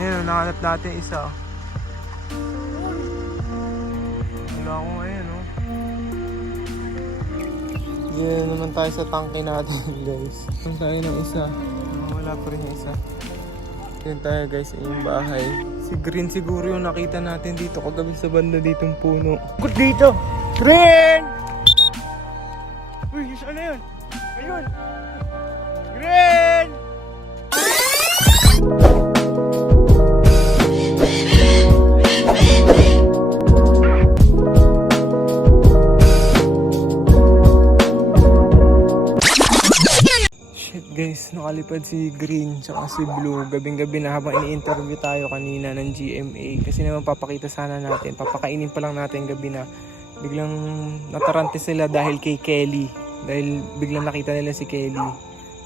Ayun, nakahanap natin isa. Wala akong ayun, oh. Yan naman tayo sa tangke natin, guys. Yan tayo ng isa. Wala pa rin yung isa. Yan tayo, guys, sa yung bahay. Si Green siguro yung nakita natin dito kagabi sa banda ditong puno. Good dito! Green! Uy, ano yun? Ayun! Green! Guys, nakalipad si Green tsaka si Blue gabing-gabi na habang ini-interview tayo kanina ng GMA kasi naman papakita sana natin, papakainin pa lang natin gabi na biglang natarante sila dahil kay Kelly, dahil biglang nakita nila si Kelly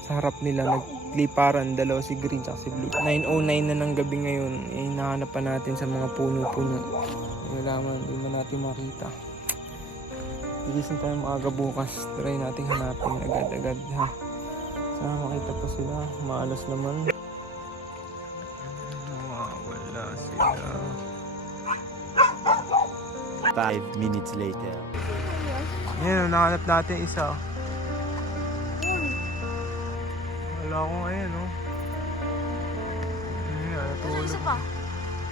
sa harap nila, nagliparan dalawa si Green tsaka si Blue. 9:09 na ng gabi ngayon, hinahanap pa natin sa mga puno-puno, wala man, hindi man natin makita. Gigising tayo maaga bukas, try natin hanapin agad-agad, ha. Sana makita pa sila, maalas naman. Wala sila. 5 minutes later. Ayan, nakahanap natin isa. Wala akong ayan, oh. Natulog. Isa pa?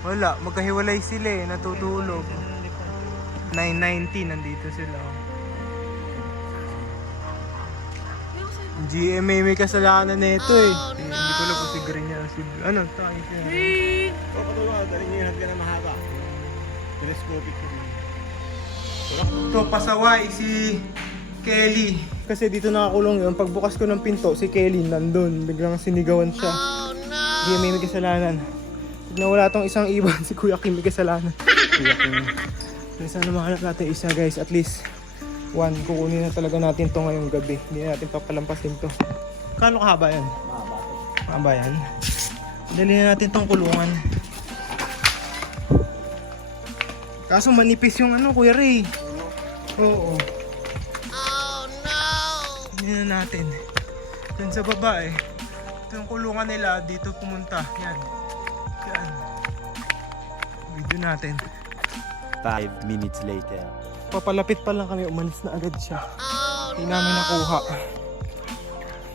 Wala, magkahiwalay sila eh, natutulog. 9:19, nandito sila. GMA may kasalanan na ito eh. Hindi ko lang po si Green niya. Si ano, tayo siya. Green! O patulungan, dali nyo yung ka na mahaba. Telescopic ko din. Ito, pasaway si Kelly. Kasi dito nakakulong yun. Pagbukas ko ng pinto, si Kelly nandun. Biglang sinigawan siya. GMA may kasalanan. Pag nawala tong isang ibon, si Kuya Kim may kasalanan. Kuya Kim. Sana mahanap natin isa, guys. At least one, kukunin na talaga natin to ngayong gabi. Hindi natin papalampasin to. Kano kahaba yan? Mahaba yan. Dali na natin tong kulungan. Kaso manipis yung ano, Kuya Ray. Oo. Oh no! Dali na natin. Dun sa baba eh. Ito yung kulungan nila. Dito pumunta. Yan. Yan. Video natin. 5 minutes later. Papalapit pa lang kami, umalis na agad siya. Hindi namin nakuha.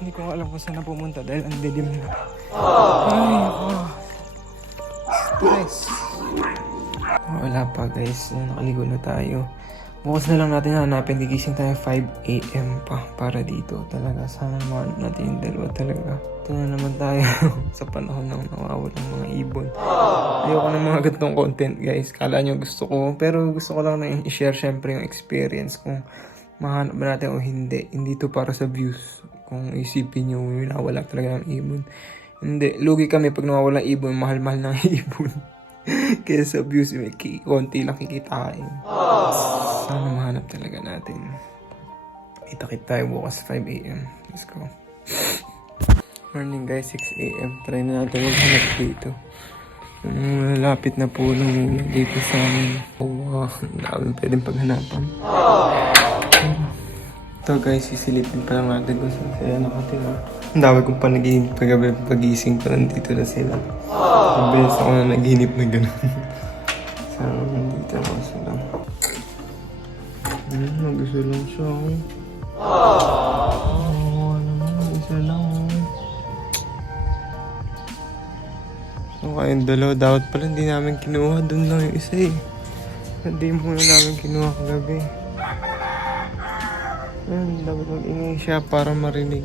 Hindi ko alam kung saan na pumunta dahil ang dilim na. Ay, ako. Stress. Wala pa, guys. Nakaligo na tayo. Bukas na lang natin hanapin. Gigising tayo 5 AM pa para dito. Talaga, sana naman natin yung dalawa talaga. Ito na naman tayo sa panahon ng nawawalang mga ibon. Ayoko ng mga gantong content, guys. Kala nyo gusto ko. Pero gusto ko lang na i-share syempre yung experience kung mahanap ba natin o hindi. Hindi to para sa views. Kung isipin nyo, nawala talaga ng ibon. Hindi. Lugi kami pag nawawala ng ibon. Mahal-mahal ng ibon. Kaya sa views, may konti lang kikitain. Sana mahanap talaga natin. Kita-kit tayo bukas 5 AM. Let's go. Morning guys, 6 AM. Try na natin maghanap dito. Malapit na puno muna dito sa amin. Oh, ang daming pwedeng paghanapan. Ito guys, sisilipin pa lang natin kung saan sila nakatira. Ang dami kong panaginip kagabi pagising ko, nandito na sila. Mabilis ako na naginip na gano'n. So, nandito na sila. Mag-isa lang siya. Ano mo, mag-isa lang. So, kayong dalawa, dapat pala hindi namin kinuha. Doon lang yung isa eh. Hindi muna namin kinuha kagabi. Dapat mag-ingay siya para marinig.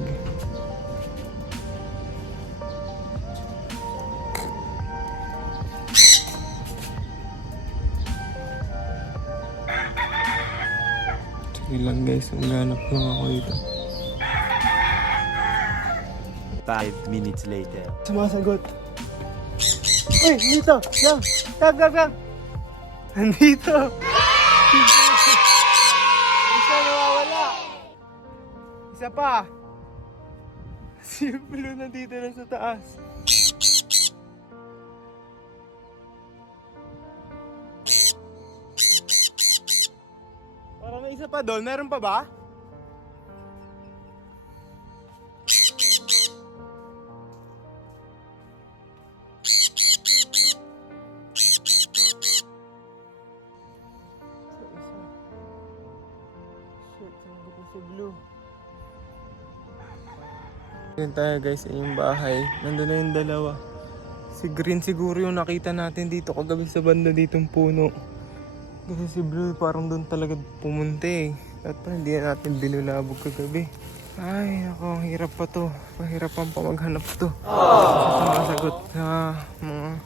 Sige lang guys, maghanap lang ako dito. 5 minutes later. Sumasagot. Uy, dito! Yan! Gag! Nandito! Isa nawawala! Isa pa! Si Blue nandito na sa taas. Parang may isa pa doon. Meron pa ba? Yan tayo guys, yung bahay. Nandun na yung dalawa. Si Green siguro yung nakita natin dito kagabi sa banda ditong puno. Kasi si Blue parang doon talaga pumunta eh. At pa hindi na natin binulabog kagabi. Ay, ako, ang hirap pa to. Pahirapan pa maghanap to. Sumasagot sa mga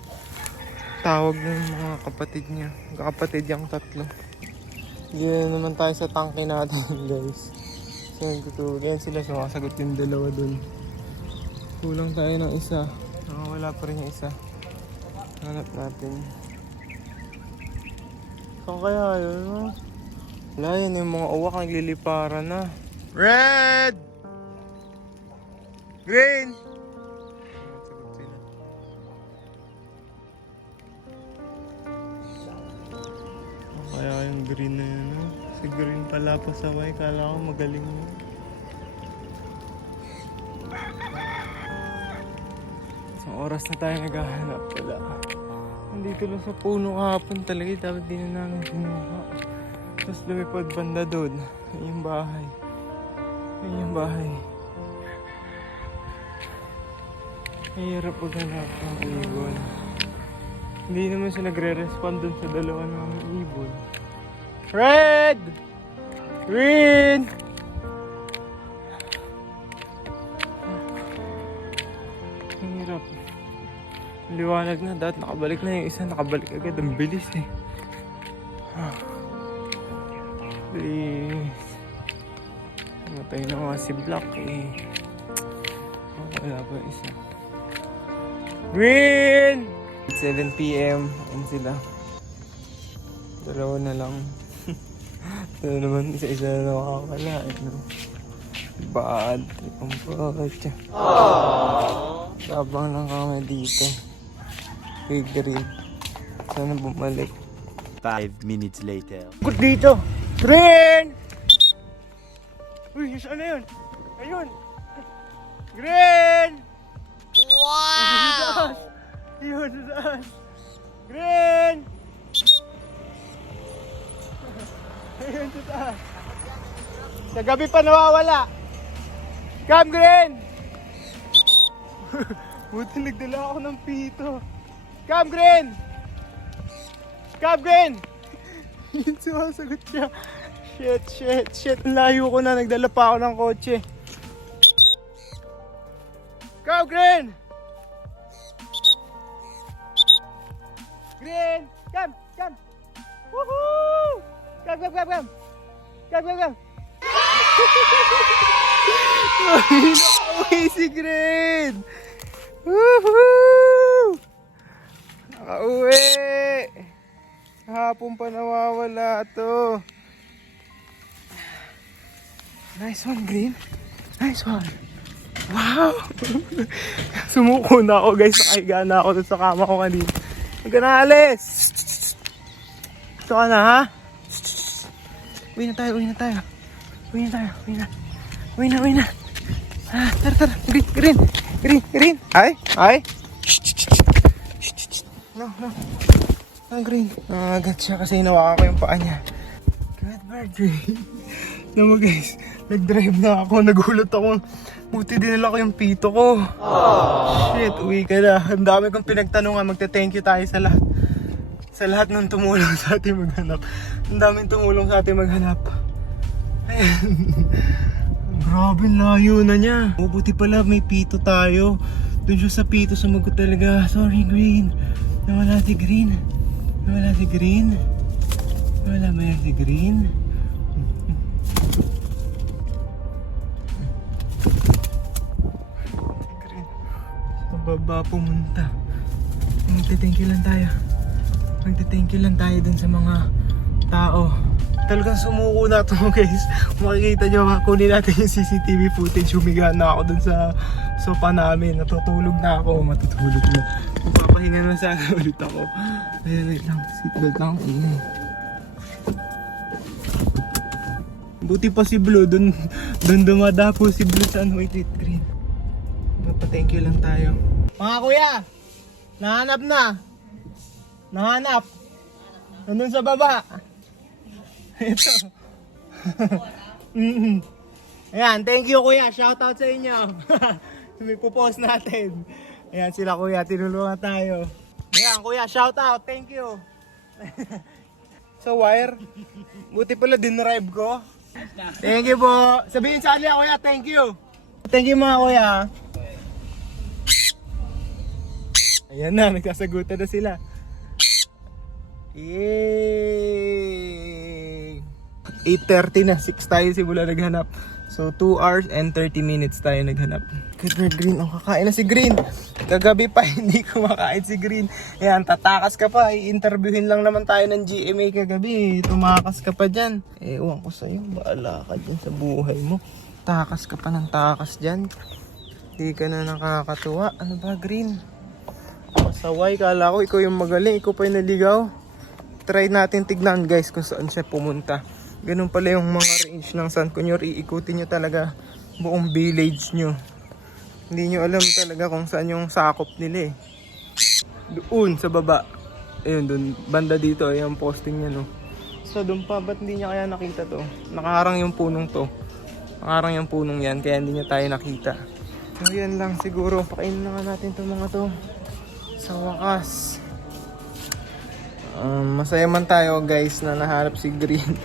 tawag ng mga kapatid niya. Kapatid yung tatlo. Diyan naman tayo sa tangke natin guys. So, yan sila, sumasagot yung dalawa dun. Kulang tayo ng isa. Wala pa rin yung isa. Hanap natin. Saan kaya yun? No? Wala yan, yung mga uwak nagliliparan na. Red! Green! Kaya yung green na yun, no? Si Green pala pasaway. Kala ko magaling mo. Isang oras na tayo naghahanap pala. Nandito lang sa puno kahapon talaga. Dapat din na namin sinuha. Tapos lumipad banda doon. Ayun yung bahay. Ayun yung bahay. Mahirap maghanap ng ibon. Hindi naman siya nagre-respond dun sa dalawa ng ibon. Red! Green! Mahirap. Liwanag na. Dahil nakabalik na yung isa. Nakabalik agad. Ang bilis eh. Please. Matay na nga si Black eh. Wala pa isa. Green! 7 PM. Ayun sila. Dalawa na lang. Ito naman isa-isa na nakakala. No? Bad trip ang pagkakatsa. Sabang lang kami dito. Kay Green. Sana bumalik. 5 minutes later. Ikot dito! Green! Uy, saan na yun? Ayun! Green! Wow! Yun, saan? Green! Ayun, saan? Sa gabi pa nawawala. Come, Green! Buti nagdala ako ng pito. Come, Green! Come, Green! Yun, sumasagot siya. Shit. Layo ko na. Nagdala pa ako ng kotse. Go, Green! Green! Come! Woohoo! Come! Nakauwi si Green! Woohoo! Nakauwi! Hapon pa nawawala to. Nice one, Green. Nice one. Wow! Sumuko na ako guys. Nakahiga na ako sa kama ko kanina. Huwag ka na alis! Gusto ka na ha? Uwi na tayo. Tara. Green. Ay. No. Green. Agad siya kasi hinawakan ko yung paa niya. Good bird, Green. Alam mo guys, nag-drive na ako. Nagulat ako. Buti dinala ko yung pito ko. Shit, uwi ka na. Ang dami kong pinagtanungan. Magte-thank you tayo sa lahat. Sa lahat ng tumulong sa ating maghanap. Ang daming tumulong sa ating maghanap. Ayan. Grabe, layo na niya. Buti pala may pito tayo. Doon siya sa pito sumagot talaga. Sorry, Green. Nawala si Green. Wala ba yan si Green? Sa baba pumunta. Magte-thank you lang tayo dun sa mga tao. Talagang sumuko na to guys. Makikita nyo, kunin natin yung CCTV footage. Humiga na ako dun sa sofa namin. Matutulog na. Papahinga na sana ulit ako. Wait lang, seatbelt lang. Buti pa si Blue, dun dumadapo si Blue sa wait, Green. Papa-thank you lang tayo. Mga kuya, nahanap na. Nandun sa baba. Ito. Ayan, thank you kuya. Shoutout sa inyo. May pupost natin. Ayan sila kuya, tinulungan tayo. Ayan kuya, shout out, thank you. Sa wire, buti pala dinrive ko. Thank you po. Sabihin sa alya kuya, thank you. Thank you mga kuya. Ayan na, nagsasagutan na sila. Yay! 8:30 na, 6 tayo simula naghanap. So 2 hours and 30 minutes tayo naghanap. Good Green, ang kakain na si Green. Kagabi pa hindi kumakain si Green. Ayan, tatakas ka pa. I-interviewin lang naman tayo ng GMA kagabi. Tumakas ka pa dyan. Ewan ko sa'yo, baala ka dyan sa buhay mo. Takas ka pa ng takas dyan. Hindi ka na nakakatuwa. Ano ba Green? Pasaway, kala ko ikaw yung magaling. Ikaw pa yung naligaw. Try natin tignan guys kung saan siya pumunta. Ganun pala yung mga range ng San Conyor. Iikutin nyo talaga buong village nyo. Hindi nyo alam talaga kung saan yung sakop nila eh. Doon sa baba. Ayun, doon. Banda dito. Ayun, posting niya no. So doon pa, ba't hindi niya kaya nakita to? Nakaharang yung punong to. Nakaharang yung punong yan, kaya hindi niya tayo nakita. So yan lang siguro. Pakainin na nga natin itong mga to. Sa wakas. Masaya man tayo guys na nahanap si Green.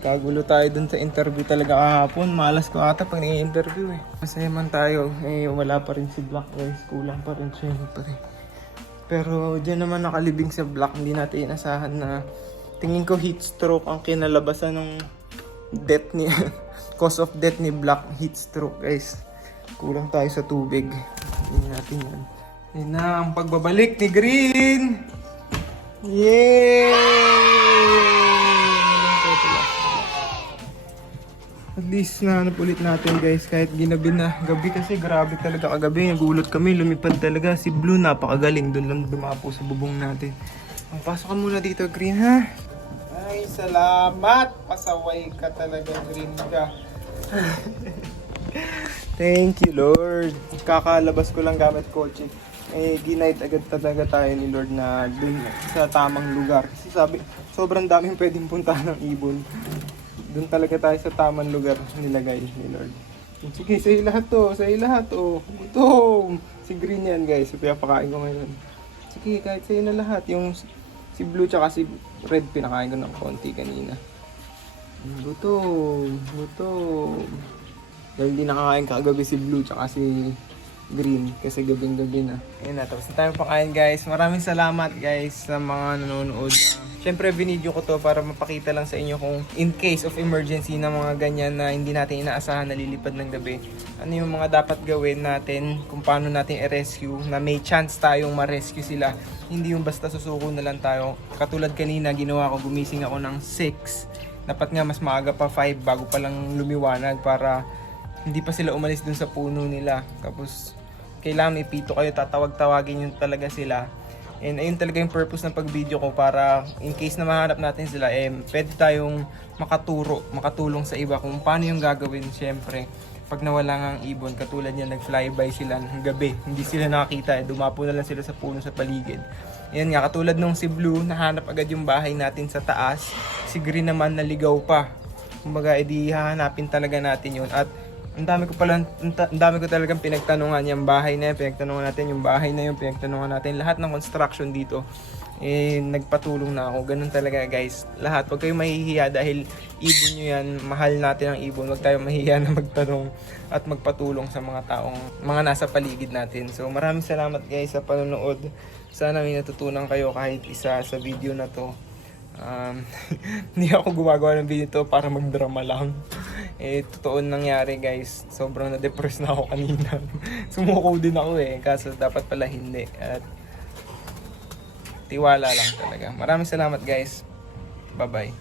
Kagulo tayo dun sa interview talaga kahapon. Malas ko ata pag nai-interview eh. Masaya man tayo. Eh wala pa rin si Black guys. Kulang pa rin syempre. Pero dyan naman nakalibing sa Black. Hindi natin inasahan na tingin ko heat stroke ang kinalabasan ng death ni cause of death ni Black. Heat stroke guys. Kulang tayo sa tubig. Hindi natin yan. Yan na ang pagbabalik ni Green. Yay! At least nahanap ulit natin guys kahit ginabi na. Gabi kasi grabe talaga kagabi. Nagulat kami, lumipad talaga. Si Blue napakagaling. Doon lang dumapo sa bubong natin. Pasok ka muna dito Green ha. Ay salamat. Pasaway ka talaga Green ka. Thank you Lord. Kakalabas ko lang gamit kotse. Eh ginight agad talaga tayo ni Lord na dun sa tamang lugar. Kasi sabi sobrang daming pwedeng puntahan ng ibon. Doon talaga tayo sa tamang lugar nilagay ni Lord. Sige, sa'yo lahat to. Sa'yo lahat to. Gutom. Si Green yan guys. So, pinapakain ko ngayon. Sige, kahit sa'yo na lahat. Yung si Blue tsaka si Red pinakain ko ng konti kanina. Gutom. Gutom. Dahil di nakakain kagabi si Blue tsaka si Green. Kasi gabing-gabi na. Ayun na. Tapos na tayo pakain guys. Maraming salamat guys sa mga nanonood. Siyempre, binidyo ko to para mapakita lang sa inyo kung in case of emergency na mga ganyan na hindi natin inaasahan na lilipad ng gabi. Ano yung mga dapat gawin natin, kung paano natin i-rescue, na may chance tayong ma-rescue sila. Hindi yung basta susuko na lang tayo. Katulad kanina, ginawa ko, gumising ako ng 6. Dapat nga mas maaga pa 5 bago pa lang lumiwanag para hindi pa sila umalis dun sa puno nila. Tapos, kailangan ipito kayo, tatawag-tawagin yun talaga sila. And ayun talaga yung purpose ng pag-video ko para in case na mahanap natin sila, pwede tayong makatulong sa iba kung paano yung gagawin. Siyempre, pag nawala ng ibon, katulad niya, nag-flyby sila ng gabi, hindi sila nakakita, dumapo na lang sila sa puno sa paligid. Ayan nga, katulad nung si Blue, nahanap agad yung bahay natin sa taas. Si Green naman naligaw pa. Kumbaga, edi hahanapin talaga natin yun. At ang dami ko talagang pinagtanungan yung bahay na yun, pinagtanungan natin yung bahay na yun, pinagtanungan natin lahat ng construction dito. Nagpatulong na ako. Ganun talaga guys. Lahat, huwag kayong mahihiya dahil ibon nyo yan. Mahal natin ang ibon. Huwag tayong mahihiya na magtanong at magpatulong sa mga mga nasa paligid natin. So maraming salamat guys sa panonood. Sana may natutunan kayo kahit isa sa video na to. Hindi ako gumagawa ng video to para magdrama lang. Totoo nangyari guys. Sobrang na-depress na ako kanina. Sumuko din ako kaso dapat pala hindi. At tiwala lang talaga. Maraming salamat guys. Bye bye.